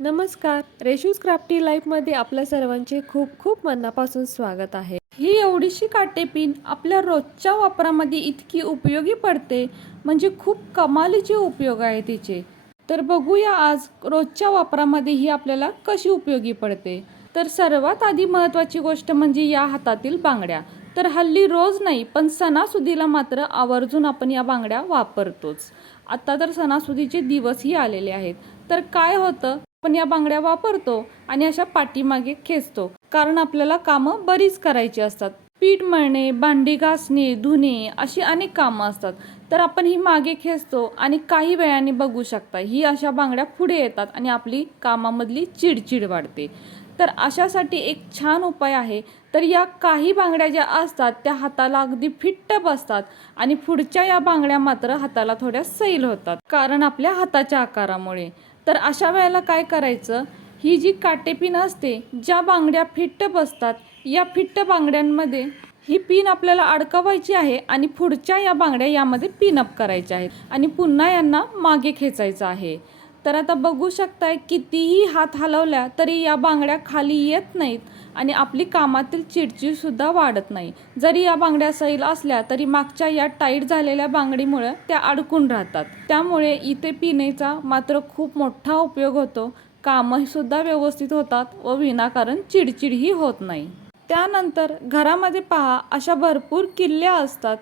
नमस्कार. रेशूज क्राफ्टी लाईफमध्ये आपल्या सर्वांचे खूप खूप मनापासून स्वागत आहे. ही एवढीशी काटेपीन आपल्या रोजच्या वापरामध्ये इतकी उपयोगी पडते म्हणजे खूप कमालीचे उपयोग आहे तिचे. तर बघूया आज रोजच्या वापरामध्ये ही आपल्याला कशी उपयोगी पडते. तर सर्वात आधी महत्त्वाची गोष्ट म्हणजे या हातातील बांगड्या. तर हल्ली रोज नाही पण सणासुदीला मात्र आवर्जून आपण या बांगड्या वापरतोच. आता तर सणासुदीचे दिवसही आलेले आहेत. तर काय होतं? आपण या बांगड्या वापरतो आणि अशा पाठीमागे खेचतो. कारण आपल्याला कामं बरीच करायची असतात. पीठ मळणे भांडी घासणे धुणे अशी अनेक कामं असतात. तर आपण ही मागे खेचतो आणि काही वेळाने बघू शकता ही अशा बांगड्या पुढे येतात आणि आपली कामामधली चिडचिड वाढते. तर अशासाठी एक छान उपाय आहे. तर या काही बांगड्या ज्या असतात त्या हाताला अगदी फिट्ट बसतात आणि पुढच्या या बांगड्या मात्र हाताला थोड्या सैल होतात. कारण आपल्या हाताच्या आकारामुळे. तर अशा वेळेला काय करायचं? ही जी काटेपिन असते ज्या बांगड्या फिट्ट बसतात या फिट्ट बांगड्यांमध्ये ही पिन आपल्याला अडकवायची आहे आणि पुढच्या या बांगड्या यामध्ये पिनअप करायच्या आहेत. आणि पुन्हा यांना मागे खेचायचं आहे. तर आता बघू शकताय कितीही हात हलवल्या तरी या बांगड्या खाली येत नाहीत आणि आपली कामातील चिडचिड सुद्धा वाढत नाही. जरी या बांगड्या सैल असल्या तरी मागच्या या टाईट झालेल्या बांगडीमुळे त्या अडकून राहतात. त्यामुळे इथे पिण्याचा मात्र खूप मोठा उपयोग होतो. कामंसुद्धा व्यवस्थित होतात व विनाकारण चिडचिडही होत नाही. त्यानंतर घरामध्ये पहा अशा भरपूर किल्ल्या असतात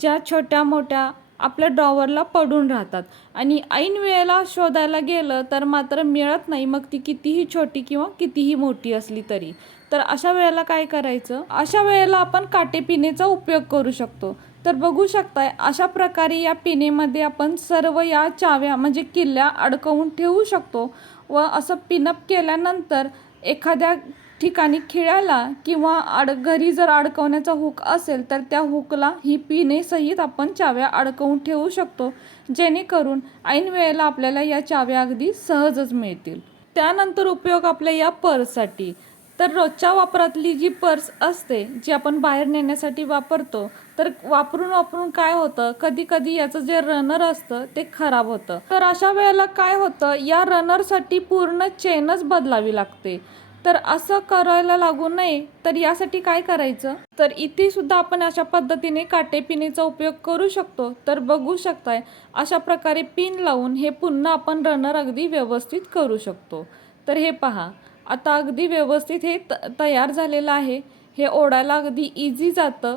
ज्या छोट्या मोठ्या आपल्या ड्रॉवरला पडून राहतात. आणि ऐन वेळेला शोधायला गेलं तर मात्र मिळत नाही. मग ती कितीही छोटी किंवा कितीही मोठी असली तरी. तर अशा वेळेला काय करायचं? अशा वेळेला आपण काटेपिनेचा उपयोग करू शकतो. तर बघू शकताय अशा प्रकारे या पिनेमध्ये आपण सर्व या चाव्या म्हणजे किल्ल्या अडकवून ठेवू शकतो व असं पिनअप केल्यानंतर एखाद्या ठिकाणी खिळ्याला किंवा अड घरी जर अडकवण्याचा हुक असेल तर त्या हुकला ही पिने सहित आपण चाव्या अडकवून ठेवू शकतो जेणेकरून ऐन वेळेला आपल्याला या चाव्या अगदी सहजच मिळतील. त्यानंतर उपयोग आपल्या या पर्ससाठी. तर रोजच्या वापरातली जी पर्स असते जी आपण बाहेर नेण्यासाठी वापरतो तर वापरून वापरून काय होतं? कधी कधी याचं जे रनर असतं ते खराब होतं. तर अशा वेळेला काय होतं? या रनरसाठी पूर्ण चेनच बदलावी लागते. तर असं करायला लागू नये. तर यासाठी काय करायचं? तर इथे सुद्धा आपण अशा पद्धतीने काटेपिनीचा उपयोग करू शकतो. तर बघू शकताय अशा प्रकारे पिन लावून हे पुन्हा आपण रनर अगदी व्यवस्थित करू शकतो. तर हे पहा आता अगदी व्यवस्थित हे त तयार झालेलं आहे. हे ओढायला अगदी इझी जातं.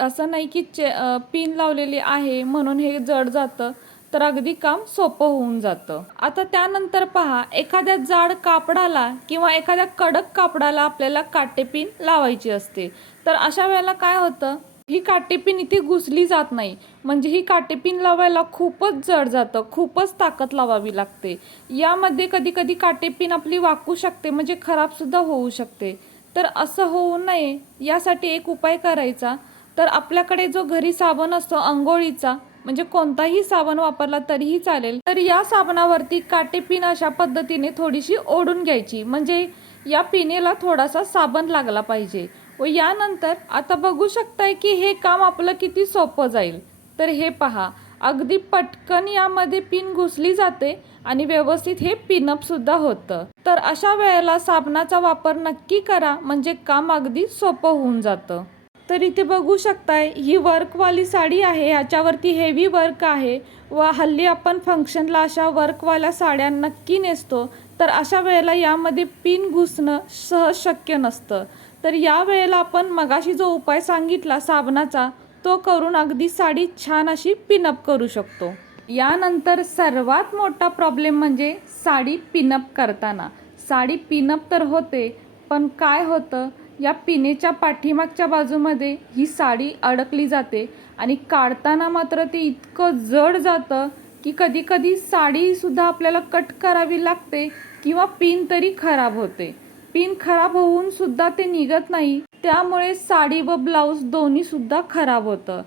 असं नाही की चे पिन लावलेली आहे म्हणून हे जड जातं. तर अगदी काम सोपं होऊन जातं. आता त्यानंतर पहा एखाद्या जाड कापडाला किंवा एखाद्या कडक कापडाला आपल्याला काटेपिन लावायची असते. तर अशा वेळेला काय होतं? ही काटेपिन इथे घुसली जात नाही. म्हणजे ही काटेपिन लावायला खूपच जड जातं खूपच ताकद लावावी लागते. यामध्ये कधी कधी काटेपिन आपली वाकू शकते म्हणजे खराबसुद्धा होऊ शकते. तर असं होऊ नये यासाठी एक उपाय करायचा. तर आपल्याकडे जो घरी साबण असतो अंघोळीचा म्हणजे कोणताही साबण वापरला तरीही चालेल. तर या साबणावरती काटेपिन अशा पद्धतीने थोडीशी ओढून घ्यायची. म्हणजे या पिनेला थोडासा साबण लागला पाहिजे. व यानंतर आता बघू शकताय की हे काम आपलं किती सोपं जाईल. तर हे पहा. अगदी पटकन यामध्ये पिन घुसली जाते आणि व्यवस्थित हे पिनअप सुद्धा होतं. तर अशा वेळेला साबणाचा वापर नक्की करा. म्हणजे काम अगदी सोपं होऊन जातं. तर इथे बघू शकताय. ही वर्कवाली साडी आहे याच्यावरती हेवी वर्क आहे व हल्ली आपण फंक्शनला अशा वर्कवाल्या साड्या नक्की नेसतो. तर अशा वेळेला यामध्ये पिन घुसणं सहज शक्य नसतं. तर या वेळेला आपण मगाशी जो उपाय सांगितला साबणाचा तो करून अगदी साडी छान अशी पिनअप करू शकतो. यानंतर सर्वात मोठा प्रॉब्लेम म्हणजे साडी पिनअप करताना. साडी पिनअप तर होते पण काय होतं? या पिनेच्या पाठीमागच्या बाजूमध्ये ही साडी अडकली जाते आणि काढताना मात्र ते इतकं जड जातं की कधी कधी साडीसुद्धा आपल्याला कट करावी लागते किंवा पिन तरी खराब होते. पिन खराब होऊन सुद्धा ते निघत नाही त्यामुळे साडी व ब्लाऊज दोन्ही सुद्धा खराब होतं.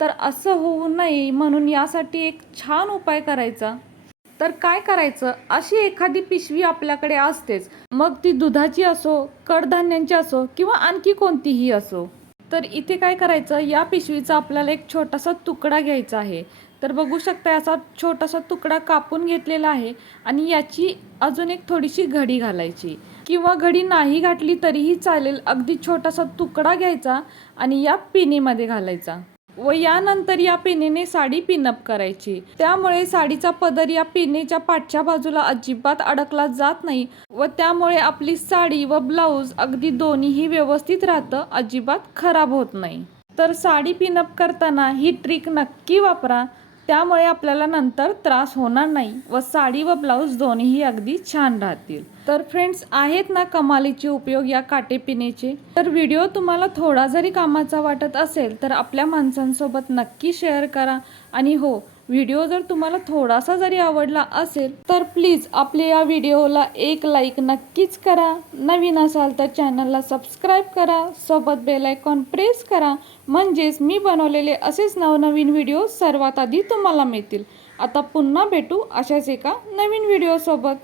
तर असं होऊ नये म्हणून यासाठी एक छान उपाय करायचा. तर काय करायचं? अशी एखादी पिशवी आपल्याकडे असतेच. मग ती दुधाची असो कडधान्यांची असो किंवा आणखी कोणतीही असो. तर इथे काय करायचं? या पिशवीचा आपल्याला एक छोटासा तुकडा घ्यायचा आहे. तर बघू शकता असा छोटासा तुकडा कापून घेतलेला आहे आणि याची अजून एक थोडीशी घडी घालायची. किंवा घडी नाही घातली तरीही चालेल. अगदी छोटासा तुकडा घ्यायचा आणि या पिनीमध्ये घालायचा. व यानंतर या पिनेने साडी पिनअप करायची. त्यामुळे साडीचा पदर या पिनेच्या पाठच्या बाजूला अजिबात अडकला जात नाही व त्यामुळे आपली साडी व ब्लाऊज अगदी दोन्हीही व्यवस्थित राहतं अजिबात खराब होत नाही. तर साडी पिनअप करताना ही ट्रिक नक्की वापरा. त्यामुळे आपल्याला नंतर त्रास होणार नाही व साडी व ब्लाऊज दोन्हीही अगदी छान राहतील. तर फ्रेंड्स आहेत ना कमालीचे उपयोग या काटेपिनेचे तर व्हिडिओ तुम्हाला थोडा जरी कामाचा वाटत असेल तर आपल्या माणसांसोबत नक्की शेअर करा. आणि हो व्हिडिओ जर तुम्हाला थोडासा जरी आवडला असेल तर प्लीज आपल्या या व्हिडिओला एक लाईक नक्कीच करा. नवीन असाल तर चॅनलला सबस्क्राईब करा. सोबत बेल आयकॉन प्रेस करा. म्हणजेच मी बनवलेले असेच नवनवीन व्हिडिओ सर्वात आधी तुम्हाला मिळतील. आता पुन्हा भेटू अशाच एका नवीन व्हिडिओसोबत.